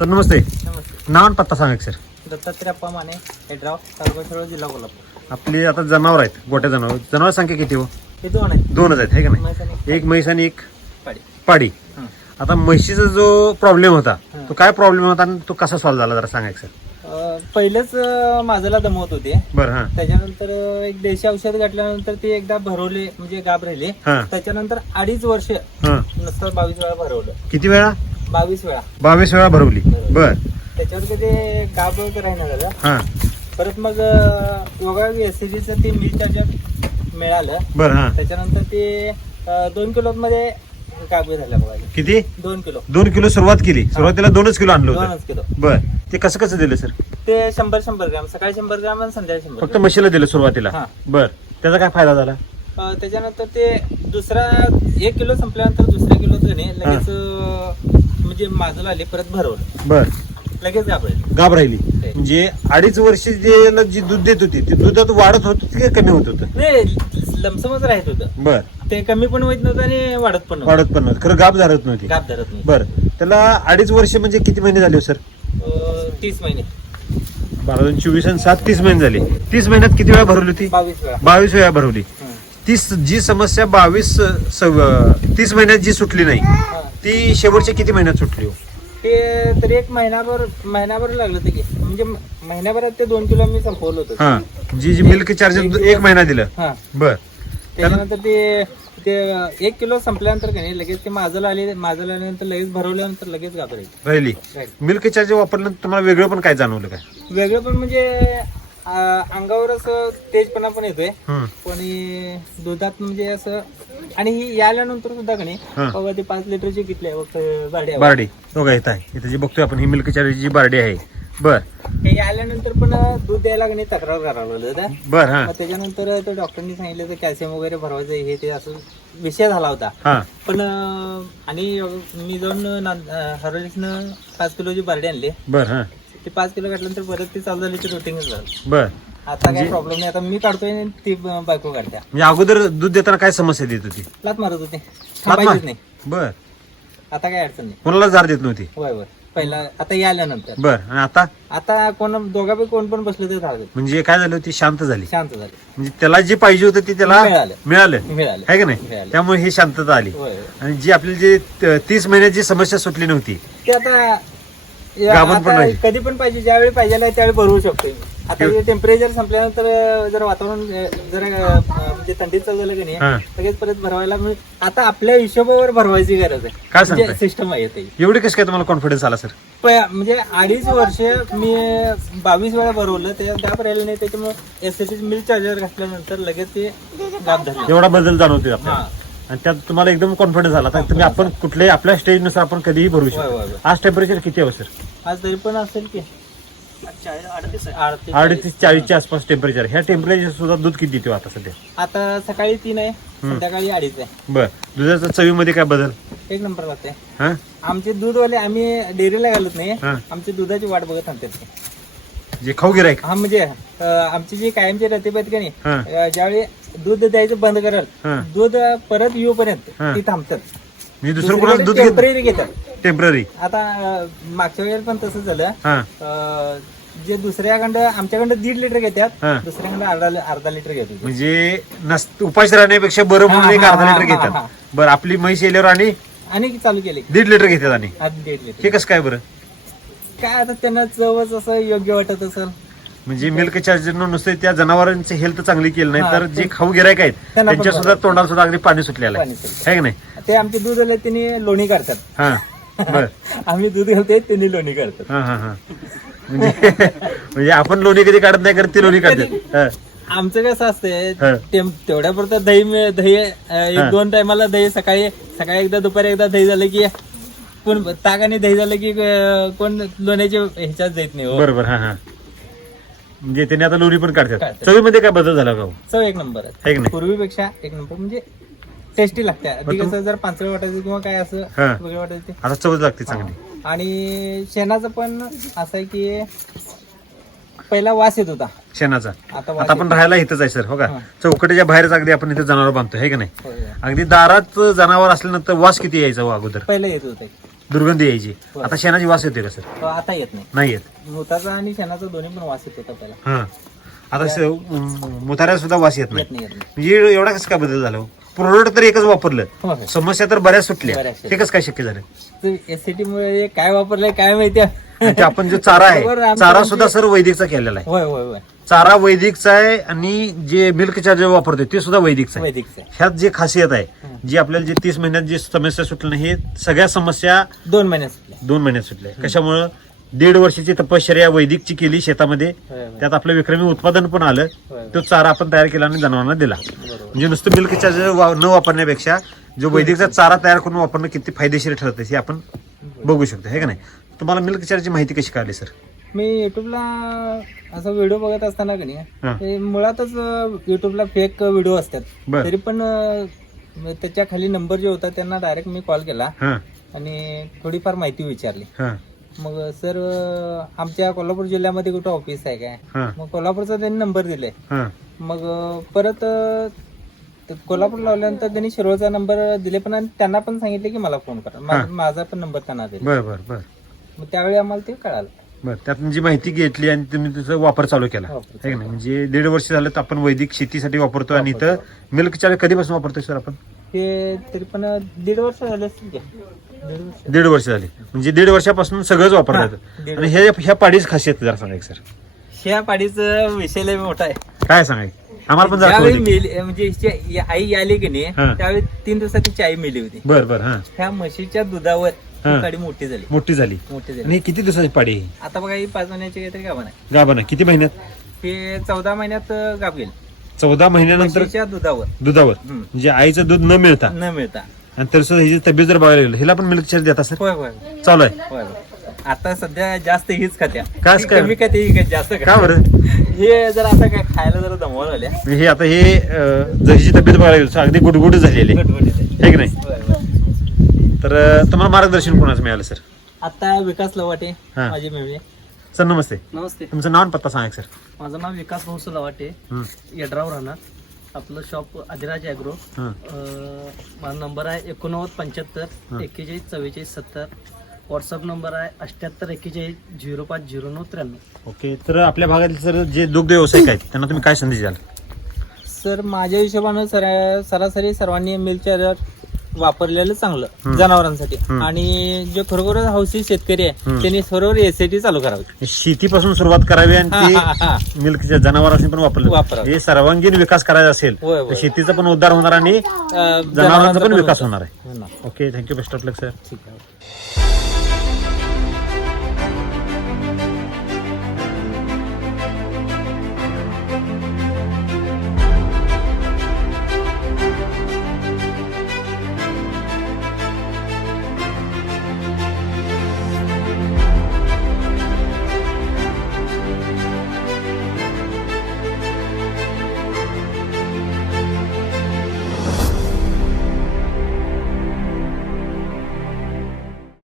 Sir नमस्ते. नमस्ते. नाव आणि पत्ता सांगा सर. दत्तात्रय अप्पा माने हेडराव तालुका शिरोळ जिल्हा कोल्हापूर. आपली आता जनावर आहेत गोट्या जनावर. जनावर संख्या किती हो? हे दोन आहेत. दोनच आहेत हे का नाही? म्हैस आणि एक म्हैस आणि एक पाडी. पाडी. हं. आता म्हशीचा जो प्रॉब्लेम होता हं. तो काय प्रॉब्लेम होता आणि तो कसा सॉल्व्ह झाला जरा सांगा सर. अं, पहिलेच अं, माझ्याला दमवत होते. बरं हां. त्याच्यानंतर अं, एक देशी औषध घातल्यानंतर ते एकदा भरवले म्हणजे गाब राहिले. हां. त्याच्यानंतर अडीच वर्ष हां. नुसतं बावीस वेळा भरवलं. किती वेळा? बावीस वेळा. बावीस वेळा भरवली. बर. त्याच्यावर ते गाब राहिना झालं हां. परत मग योगा एसीडीचं ते मिल चार्जर मिळालं. बरं हां. त्याच्यानंतर ते दोन किलो मध्ये गाब झाल्या बघा. किती? दोन किलो. दोन किलो सुरुवात केली. सुरुवातीला दोनच किलो आणलं दोनच किलो. बर. ते कसं कसं दिलं सर? ते शंभर शंभर ग्राम. सकाळी शंभर ग्राम आणि संध्याकाळी शंभर फक्त म्हशीला दिलं सुरुवातीला. हां. बर. त्याचा काय फायदा झाला? त्याच्यानंतर ते दुसरा एक किलो संपल्यानंतर दुसऱ्या किलो लगेच म्हणजे माझं आले परत भरवलं. बर. लगेच घाबरेल. ते. म्हणजे अडीच वर्ष जे जी दूध देत होती ते दुधात वाढत होत की कमी होत होतं? नाही लमसमच राहत होतं. बर. ते कमी पण होत नव्हतं आणि वाढत पण नव्हतं. वाढत पण नव्हतं. खरं गाब धरत नव्हती. गाब धरत नाही बर. त्याला अडीच वर्ष म्हणजे किती महिने झाले हो सर? अं, तीस महिने. बारा दोन चोवीस आणि सात तीस महिने झाले. तीस महिन्यात किती वेळा भरवली होती? बावीस वेळा. बावीस वेळा भरवली. तीस जी समस्या बावीस सव- तीस महिन्यात जी सुटली नाही. ती शेवटच्या किती महिन्यात सुटली हो? ते तरी एक महिनाभर महिनाभर लागलं ते की. म्हणजे महिन्याभरात ते दोन किलो मी संपवलं होतं. हा. जी जी मिल्क चार्जर एक महिना दिलं. हा. बर. त्याच्यानंतर ते ते एक किलो संपल्यानंतर का नाही लगेच ते माझं आले माझं आल्यानंतर लगेच भरवल्यानंतर लगेच घाबरायचं. राहिली. मिल्क चार्जर वापरल्यानंतर तुम्हाला वेगळं पण काय जाणवलं काय? वेगळं पण म्हणजे आ, अंगावर असं तेजपणा पण येतोय. हं. आणि दुधात म्हणजे असं आणि ही याल्यानंतर सुद्धा का नाही हा. बघा ते पाच लिटरची किटली आहे? बघ. बारडी इथं आहे. इथं जी बघतोय आपण ही मिल्क जी बारडी आहे. बर. हे आल्यानंतर पण दूध द्यायला का नाही तक्रार करावं लागलं बर हा. मग त्याच्यानंतर डॉक्टरनी सांगितलं तर कॅल्शियम वगैरे भरवायचं हे ते असं विषय झाला होता. हा. पण अं, आणि मी जाऊन हरवलीसनं पाच किलोची बारडी आणली. बर हा. ते पाच किलो काढल्यानंतर परत ते चालू झाली रुटीनच झालं. बर. आता काय प्रॉब्लेम नाही. आता मी काढतोय आणि ती बायको काढत्या. म्हणजे अगोदर दूध देताना काय समस्या देत होती? लात मारत होते. थांबायचीच नाही. बर. आता काय अडचण नाही. कोणाला जार देत नव्हती? होय होय. पहिला आता या आल्यानंतर बर. आणि आता? आता कोण दोघापैकी कोण पण बसलं तर चालत म्हणजे काय झालं ती शांत झाली. शांत झाले. म्हणजे त्याला जे पाहिजे होतं ते त्याला मिळालं. मिळालं. मिळाले. आहे का नाही? मिळालं. त्यामुळे ही शांतता आली. होय. होय. आणि जी आपली जे त- तीस महिन्यात जी समस्या सुटली नव्हती. ते आता पण राहील. कधी पण पाहिजे ज्यावेळी पाहिजे त्यावेळी भरवू शकतो. आता टेम्परेचर संपल्यानंतर जर वातावरण जर म्हणजे थंडीत चालू झालं की नाही. लगेच परत भरवायला आता आपल्या हिशोबावर भरवायची गरज आहे काय म्हणजे? सिस्टम आहे ते एवढी कसं काय तुम्हाला कॉन्फिडन्स आला सर म्हणजे अडीच वर्ष मी बावीस वेळा भरवलं ते गाप राहिलं नाही त्याच्यामुळे एस एस मिल्क चार्जर घातल्यानंतर लगेच ते गाप धरलं एवढा बदल हा आणि त्यात तुम्हाला एकदम कॉन्फिडन्स आला तर तुम्ही आपण कुठल्याही आपल्या स्टेजनुसार आपण कधीही भरू होय, शकतो होय. आज टेम्परेचर किती आहे सर आज तरी पण असेल की. अडतीस चाळीसच्या आसपास टेम्परेचर ह्या टेम्परेचर सुद्धा दूध किती देतो आता सध्या? आता सकाळी तीन आहे संध्याकाळी अडीच आहे. बर. दुधाच्या चवीमध्ये काय बदल? एक नंबर लागते हा? आमचे दूधवाले आम्ही डेअरीला घालत नाही. हा. आमची दुधाची वाट बघत थांबतात ते. जे खाऊ गिरायक हा म्हणजे अं, आमची जी कायमची रतीब आहेत का नाही हा. अं, ज्यावेळी दूध द्यायचं बंद करल हा. दूध परत येऊपर्यंत हा. ती थांबतात. मी दुसरं कोणाला दूध घेत टेंपररी घेतात. टेंपररी आता अं, मागच्या वेळेला पण तसं झालं. हा. अं, जे दुसऱ्याकडं आमच्याकडं दीड लिटर घेतात हा. दुसऱ्याकडं अर्धा अर्धा लिटर घेतात. म्हणजे नस उपाशी राहण्यापेक्षा बरं म्हणून एक हा, अर्धा हा, लिटर हा, घेतात. बरं आपली म्हैस येल्यावर आणि? आणि चालू केले. दीड लिटर घेतात आणि? आज दीड लिटर. हे कसं काय बरं? काय आता त्यांना चवच असं योग्य वाटत असेल म्हणजे मिल्क चार्जर नुसतं त्या जनावरांची हेल्थ चांगली केली नाही हा, तर जे खाऊ गिरायक आहेत त्यांना पण त्यांच्या सुद्धा बरं. तोंडाला सुद्धा अगदी पाणी सुटलेलं आहे पाणी. है की नाही ते आमचे दूध आले त्यांनी लोणी काढतात हा बर आम्ही दूध घालते त्यांनी लोणी काढतात हा हा हा म्हणजे म्हणजे आपण लोणी कधी काढत नाही करत ती लोणी काढतात हा. आमचं कसं असतंय हा. तेम- तेवढ्या पुरतं दही मिळ- दही अं. एक दोन टायमाला दही सकाळी सकाळी एकदा दुपारी एकदा दही झालं की कोण आणि दही झालं की अं, कोण लोण्याच्या ह्याच्यात जात नाही हो. बरोबर हा हा. म्हणजे त्याने आता लोणी पण काढतात. काढतात. चवीमध्ये काय बदल झाला का हो? चव एक नंबर आहे. की नाही. पूर्वीपेक्षा एक नंबर म्हणजे टेस्टी लागते. आधी तुम- कसं जर पांचळ वाटायचं किंवा काय असं हा. वेगळं वाटायचं ते. आता चवच लागते चांगली. आणि शेणाचं पण असं आहे की पहिला वास येत होता. शेणाचा. आता वास आता आपण राहायला इथंच आहे सर हो का? हा. चौकटीच्या बाहेरच अगदी आपण इथे जनावर बांधतो हे का नाही. अगदी दारात जनावर असल्यानंतर वास किती यायचा हो अगोदर? पहिलं येत होते दुर्गंधी यायची. आता शेणाची वास येते का सर? तो आता येत नाही. नाही येत. मुताचा आणि शेणाचा दोन्ही पण वास येत होता पहिला हा. आता मुताऱ्यात सुद्धा वास येत नाही. येत नाही येत नाही. म्हणजे एवढा कसं काय बदल झाला प्रोडक्ट तर एकच वापरलं. हो, हो. समस्या तर बऱ्याच सुटल्या. बऱ्याच हे कसं काय शक्य झालं? एससीटी मुळे काय वापरलंय काय माहिती? आणि ते आपण जो चारा बरोबर, आहे चारा म्हणजे- सुद्धा सर वैदिकचा केलेला आहे. होय होय होय. चारा वैदिकचा आहे आणि जे मिल्क चार्जर वापरतोय ते सुद्धा वैदिकचं आहे. वैदिकचं ह्यात जे खासियत आहे जी आपल्याला जे तीस महिन्यात जी समस्या सुटल्या नाही हे सगळ्या समस्या दोन महिन्यात सुटले दोन महिन्यात सुटल्या. कशामुळं? दीड वर्षाची तपश्चर्या वैदिकची केली शेतामध्ये. होय, होय. त्यात आपलं विक्रमी उत्पादन पण आलं. होय. तो चारा आपण तयार केला आणि जनावरांना दिला. बरोबर. म्हणजे नुसतं मिल्क चार्जर न वापरण्यापेक्षा जो वैदिकचा चारा तयार करून वापरणं किती फायदेशीर ठरतं हे आपण बघू शकतो. हे का नाही? तुम्हाला मिल्क चार्जरची माहिती कशी काढली सर मी युट्यूबला असा व्हिडिओ बघत असताना का हा. नाही ते मुळातच युट्यूबला फेक व्हिडिओ असतात. बर. तरी पण अं, त्याच्याखाली नंबर जे होता त्यांना डायरेक्ट मी कॉल केला. हा. आणि थोडीफार माहिती विचारली. हा. मग सर आमच्या कोल्हापूर जिल्ह्यामध्ये कुठं ऑफिस आहे काय? हा. मग कोल्हापूरचा त्यांनी नंबर दिले. हा. मग अं, परत अं, ते कोल्हापूर लावल्यानंतर त्यांनी शिरोळचा नंबर दिले पण आणि त्यांना पण सांगितले की मला फोन करा. मा- हा. माझा पण नंबर त्यांना दिला. बर बर बर. मग त्यावेळी आम्हाला ते कळालं. बर त्यातून जी माहिती घेतली आणि तुम्ही त्याचा वापर चालू केला. वापर है का नाही? म्हणजे दीड वर्ष झालं तर आपण वैदिक शेतीसाठी वापरतो आणि इथं मिल्क चार्जर कधीपासून वापरतोय सर आपण? हे तरी पण दीड वर्ष झाले असतील. दीड वर्ष. दीड वर्ष झाली. म्हणजे दीड वर्षापासून सगळंच वापरलं हा, जातं. दीड आणि हे ह्या पाडीच खासियत जरा सांगा एक सर. ह्या पाडीचा विषय लय मोठा आहे. काय सांगाय आम्हाला पण जरा ज्यावेळी कळू दे. मेली म्हणजे हिची आई आली की नाही हा. त्यावेळी तीन दिवसात तिची आई मेली होती. बर बर हा. ह्या म्हशीच्या दुधावर हा. मोठी झाली. मोठी झाली. मोठी झाली. आणि किती दिवसाची पाडी आहे आता बघा ही पाच महिन्याची काहीतरी गाभण आहे. गाभा किती महिन्यात? हे चौदा महिन्यात गाभ गेली. चौदा महिन्यानंतर म्हशीच्या दुधावर. दुधावर. हम्म. म्हणजे आईचं दूध न मिळता. न मिळता. आणि तर सुद्धा हिची तब्येत जर बघायला गेलं हिला पण मिल्क चार्ज देता सर होय होय. चालू आहे. होय होय. आता सध्या जास्त हीच खात्या. काय? कमी खाते ही जास्त का खाते. बरं? हे जर आता काय खायला जरा दमवा झाल्या हे आता हे अं, जर हिची तब्येत बघायला गेलं तर अगदी गुडगुड झालेली आहे. गटगटीत आहे. है की नाही? होय, होय. तर तुम्हाला मार्गदर्शन कोणाचं मिळालं सर आता विकास लवाटे हा. माझी मेमळे सर नमस्ते. नमस्ते. तुमचं नाव आणि पत्ता सांगा एक सर माझं नाव विकास भाऊस लवाटे. हं, यड्राव राहणार आपलं शॉप आदिराज ॲग्रो हं. अं, माझा नंबर आहे एकोणनव्वद हा. पंच्याहत्तर एक्केचाळीस चव्वेचाळीस सत्तर. व्हॉट्सअप नंबर आहे अठ्ठ्याहत्तर एक्केचाळीस झिरो पाच झिरो नऊ त्र्याण्णव. ओके तर आपल्या भागातील सर जे दुग्ध व्यावसायिक आहेत त्यांना तुम्ही काय संदेश द्याल? सर माझ्या हिशोबानं सर सरासरी सर्वांनी मिल्क चार्जर वापरलेलं चांगलं. जनावरांसाठी. आणि जे खरोखरच हौशी शेतकरी आहे. त्यांनी सर्व एसआयटी चालू करावी शेतीपासून सुरुवात करावी आणि. ती मिल्कच्या जनावरांनी पण वापरलं वापरावं. हे सर्वांगीण विकास करायचा असेल तर. शेतीचा पण उद्धार होणार आणि जनावरांचा पण विकास. होणार आहे. Okay thank you best of luck sir ठीक आहे